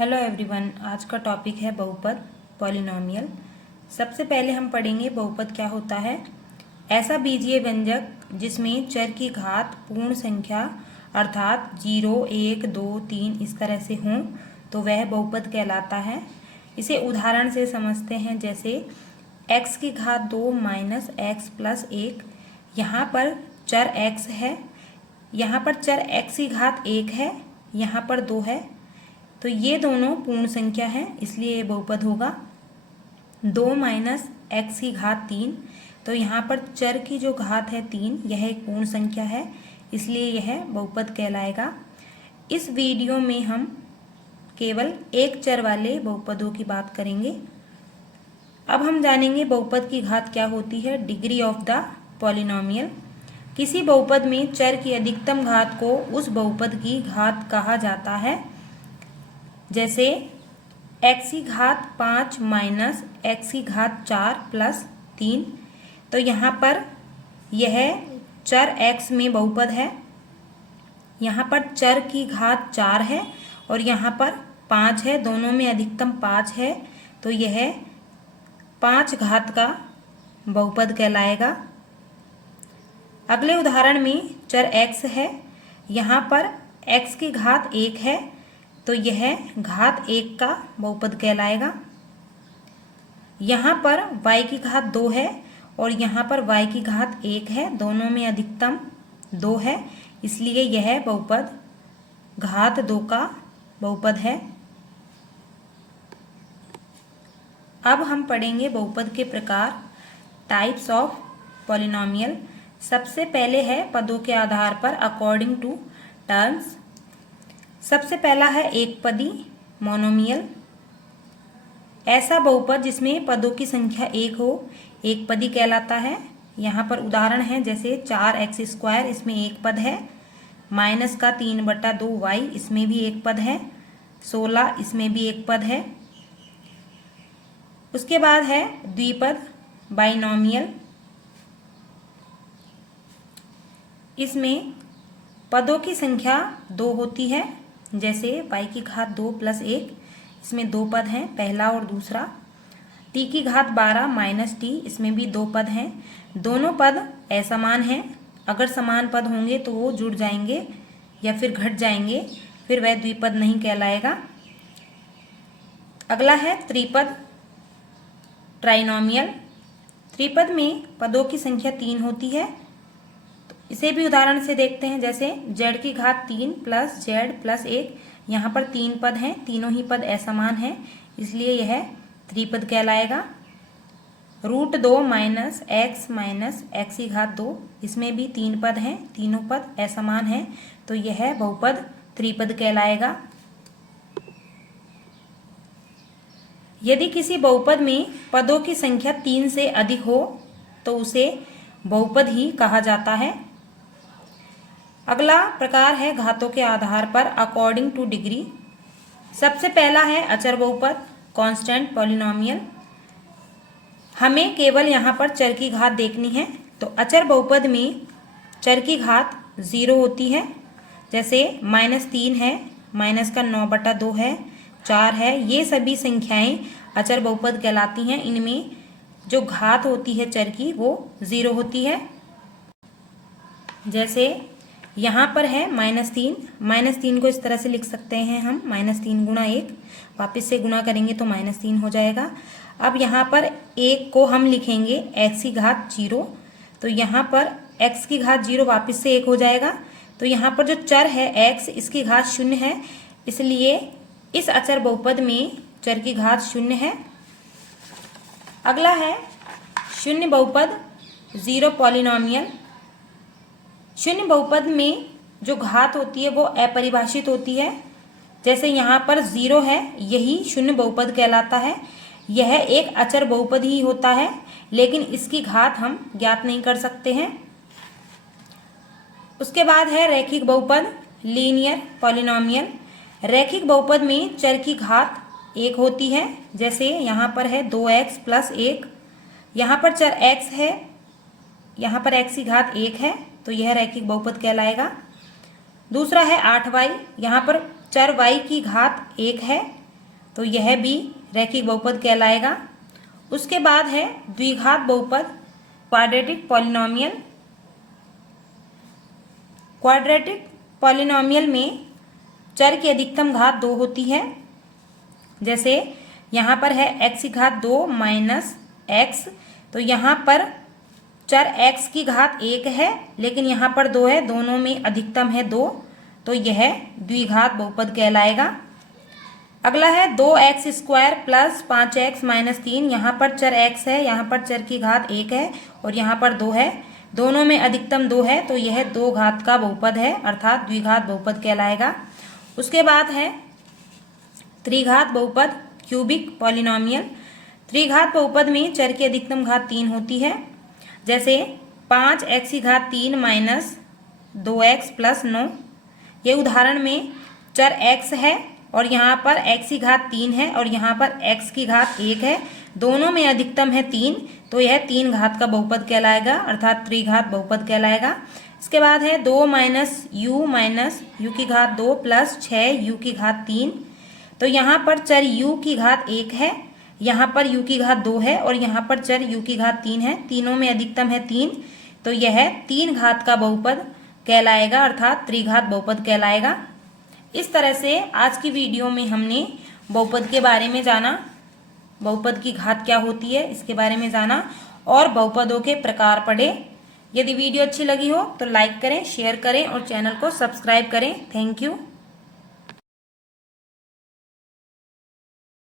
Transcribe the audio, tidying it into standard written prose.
Hello everyone, आज का topic है बहुपद पॉलिनॉमियल। सबसे पहले हम पढ़ेंगे बहुपद क्या होता है। ऐसा बीजीय व्यंजक जिसमें चर की घात पूर्ण संख्या अर्थात 0, 1, 2, 3 इस तरह से हों तो वह बहुपद कहलाता है। इसे उदाहरण से समझते हैं, जैसे x की घात 2 माइनस एक्स प्लस 1। यहाँ पर चर x है, यहाँ पर चर x की घात 1 है, यहाँ पर 2 है, तो ये दोनों पूर्ण संख्या है, इसलिए ये बहुपद होगा। 2 माइनस एक्स की घात 3, तो यहाँ पर चर की जो घात है 3, यह एक पूर्ण संख्या है, इसलिए यह बहुपद कहलाएगा। इस वीडियो में हम केवल एक चर वाले बहुपदों की बात करेंगे। अब हम जानेंगे बहुपद की घात क्या होती है। Degree of the polynomial. किसी बहुपद में चर की अधिकतम घात को उस बहुपद की घात कहा जाता है। जैसे x की घात 5 माइनस एक्स की घात 4 प्लस 3, तो यहाँ पर यह चर x में बहुपद है। यहाँ पर चर की घात 4 है और यहाँ पर 5 है, दोनों में अधिकतम 5 है, तो यह 5 घात का बहुपद कहलाएगा। अगले उदाहरण में चर x है, यहाँ पर x की घात 1 है, तो यह घात 1 का बहुपद कहलाएगा। यहाँ पर y की घात 2 है और यहाँ पर y की घात 1 है, दोनों में अधिकतम 2 है, इसलिए यह बहुपद घात 2 का बहुपद है। अब हम पढ़ेंगे बहुपद के प्रकार, टाइप्स ऑफ पॉलिनॉमियल। सबसे पहले है पदों के आधार पर अकॉर्डिंग टू टर्म्स। सबसे पहला है एक पदी मोनोमियल। ऐसा बहुपद जिसमें पदों की संख्या 1 हो, एक पदी कहलाता है। यहाँ पर उदाहरण है, जैसे 4x², इसमें एक पद है। माइनस का 3/2y, इसमें भी एक पद है। 16, इसमें भी एक पद है। उसके बाद है द्विपद बाइनोमियल। इसमें पदों की संख्या 2 होती है, जैसे y की घात 2 प्लस 1, इसमें 2 पद हैं, पहला और दूसरा। t की घात 12 माइनस t, इसमें भी 2 पद हैं। दोनों पद असमान हैं। अगर समान पद होंगे तो वो जुड़ जाएंगे या फिर घट जाएंगे, फिर वह द्विपद नहीं कहलाएगा। अगला है त्रिपद ट्राइनोमियल। त्रिपद में पदों की संख्या 3 होती है। इसे भी उदाहरण से देखते हैं, जैसे z की घात 3 प्लस z प्लस 1, यहाँ पर 3 पद हैं, तीनों ही पद असमान हैं, इसलिए यह त्रिपद कहलाएगा। √2 माइनस एक्स की घात 2, इसमें भी 3 पद हैं, तीनों पद असमान हैं, तो यह बहुपद त्रिपद कहलाएगा। यदि किसी बहुपद में पदों की संख्या 3 से अधिक हो तो उसे बहुपद ही कहा जाता है। अगला प्रकार है घातों के आधार पर अकॉर्डिंग टू डिग्री। सबसे पहला है अचर बहुपद, कांस्टेंट पॉलिनॉमियल। हमें केवल यहाँ पर चर की घात देखनी है, तो अचर बहुपद में चर की घात 0 होती है। जैसे -3 है, माइनस का 9/2 है, 4 है, ये सभी संख्याएं अचर बहुपद कहलाती हैं। इनमें जो घात होती है चर की वो 0 होती है। जैसे यहाँ पर है -3 को इस तरह से लिख सकते हैं हम, -3 गुणा 1, वापस से गुणा करेंगे तो -3 हो जाएगा। अब यहाँ पर 1 को हम लिखेंगे x की घात 0, तो यहाँ पर x की घात 0 वापस से 1 हो जाएगा। तो यहाँ पर जो चर है x, इसकी घात 0 है, इसलिए इस अचर बहुपद में चर की घात 0 है। अगला है शून्य बहुपद, जीरो पॉलिनॉमियल। शून्य बहुपद में जो घात होती है वो अपरिभाषित होती है। जैसे यहाँ पर 0 है, यही शून्य बहुपद कहलाता है। यह एक अचर बहुपद ही होता है, लेकिन इसकी घात हम ज्ञात नहीं कर सकते हैं। उसके बाद है रैखिक बहुपद, लीनियर पॉलिनॉमियल। रैखिक बहुपद में चर की घात 1 होती है। जैसे यहाँ पर है 2x प्लस 1, यहाँ पर चर x है, यहाँ पर x की घात 1 है, तो यह रैखिक बहुपद कहलाएगा। दूसरा है 8y, यहाँ पर चर y की घात 1 है, तो यह भी रैखिक बहुपद कहलाएगा। उसके बाद है द्विघात बहुपद, क्वाड्रेटिक पॉलिनोमियल। क्वाड्रेटिक पॉलिनोमियल में चर की अधिकतम घात 2 होती है। जैसे यहाँ पर है x की घात 2 माइनस x, तो यहाँ पर चर x की घात 1 है लेकिन यहाँ पर 2 है, दोनों में अधिकतम है 2, तो यह द्विघात बहुपद कहलाएगा। अगला है 2x square plus 5x minus 3। यहाँ पर चर x है, यहाँ पर चर की घात 1 है और यहाँ पर 2 है, दोनों में अधिकतम 2 है, तो यह 2 घात का बहुपद है अर्थात द्विघात बहुपद कहलाएगा। उसके बाद है त्रिघात बहुपद, क्यूबिक पॉलिनोमियल। त्रिघात बहुपद में चर की अधिकतम घात 3 होती है। जैसे 5x की घात 3 माइनस 2x प्लस 9। ये उदाहरण में चर x है और यहाँ पर x की घात 3 है और यहाँ पर x की घात 1 है, दोनों में अधिकतम है 3, तो यह 3 घात का बहुपद कहलाएगा अर्थात त्रिघात बहुपद कहलाएगा। इसके बाद है 2 माइनस यू की घात 2 प्लस 6 यू की घात 3। तो यहाँ पर चर u की घात 1 है, यहाँ पर u की घात 2 है और यहाँ पर चर u की घात 3 है, तीनों में अधिकतम है 3, तो यह 3 घात का बहुपद कहलाएगा अर्थात त्रिघात बहुपद कहलाएगा। इस तरह से आज की वीडियो में हमने बहुपद के बारे में जाना, बहुपद की घात क्या होती है इसके बारे में जाना और बहुपदों के प्रकार पढ़े। यदि वीडियो अच्छी लगी हो तो लाइक करें, शेयर करें और चैनल को सब्सक्राइब करें। Thank you.